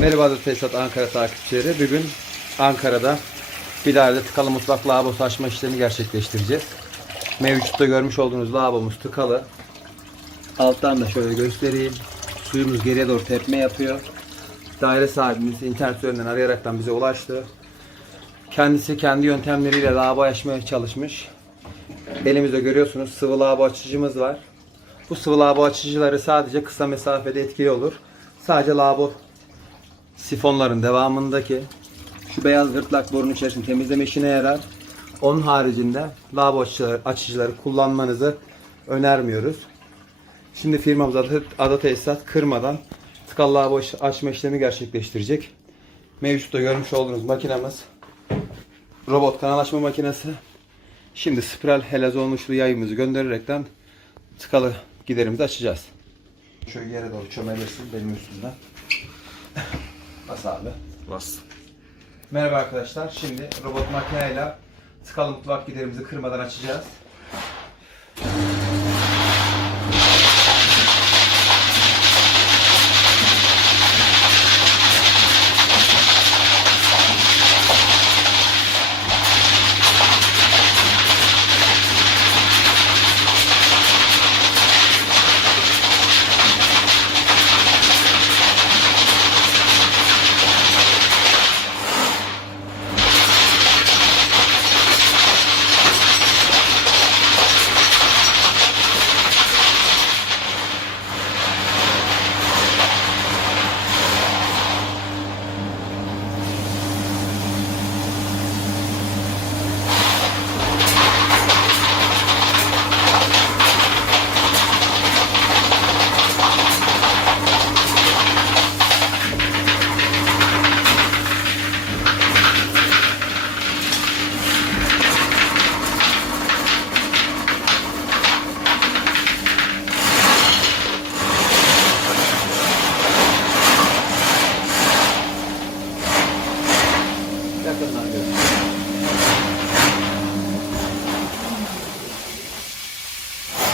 Merhaba Tesisat Ankara takipçileri. Bugün Ankara'da bir dairede tıkalı mutfak lavabosu açma işlemi gerçekleştireceğiz. Mevcutta görmüş olduğunuz lavabomuz tıkalı. Alttan da şöyle göstereyim. Suyumuz geriye doğru tepme yapıyor. Daire sahibimiz internet üzerinden arayaraktan bize ulaştı. Kendisi kendi yöntemleriyle lavabo açmaya çalışmış. Elimizde görüyorsunuz sıvı lavabo açıcımız var. Bu sıvı lavabo açıcıları sadece kısa mesafede etkili olur. Sadece lavabo sifonların devamındaki şu beyaz gırtlak borunun içerisini temizleme işine yarar. Onun haricinde lavabo açıcıları, açıcıları kullanmanızı önermiyoruz. Şimdi firmamız Ada, Ada Tesisat kırmadan tıkalı lavabo açma işlemi gerçekleştirecek. Mevcutta görmüş olduğunuz makinemiz robot kanal açma makinesi. Şimdi spiral helezon uçlu yayımızı göndererekten tıkalı giderimizi açacağız. Şöyle yere doğru çömelirsin benim üstümden. Bas abi. Bas. Merhaba arkadaşlar. Şimdi robot makineyle tıkalı mutfak giderimizi kırmadan açacağız.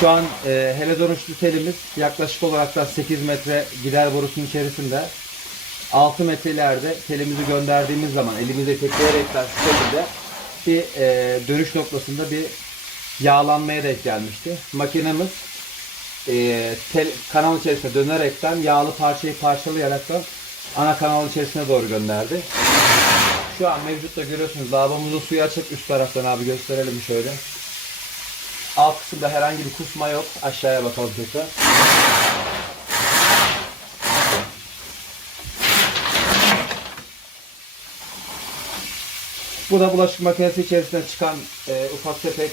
Şu an e, helezon telimiz yaklaşık olarak da 8 metre gider borusunun içerisinde. 6 metre ileride telimizi gönderdiğimiz zaman elimize tekleyerekten şu şekilde bir e, dönüş noktasında bir yağlanmaya denk gelmişti. Makinemiz e, tel, kanal içerisine dönerekten yağlı parçayı parçalayaraktan ana kanal içerisine doğru gönderdi. Şu an mevcutta görüyorsunuz lavabomuzun suyu açık üst taraftan abi gösterelim şöyle. Alt kısımda herhangi bir kusma yok. Aşağıya bakalım tekrar. Bu da bulaşık makinesi içerisinden çıkan e, ufak tefek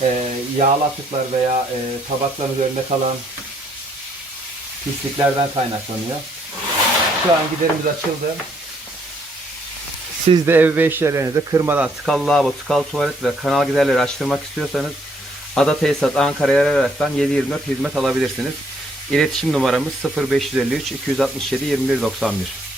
e, yağlı atıklar veya e, tabakların üzerinde kalan pisliklerden kaynaklanıyor. Şu an giderimiz açıldı. Siz de ev ve iş yerlerinizde kırmadan tıkalı lavabo, tıkalı tuvalet ve kanal giderleri açtırmak istiyorsanız Ada Tesisat Ankara'ya arayaraktan 724 hizmet alabilirsiniz. İletişim numaramız 0553 267 2191.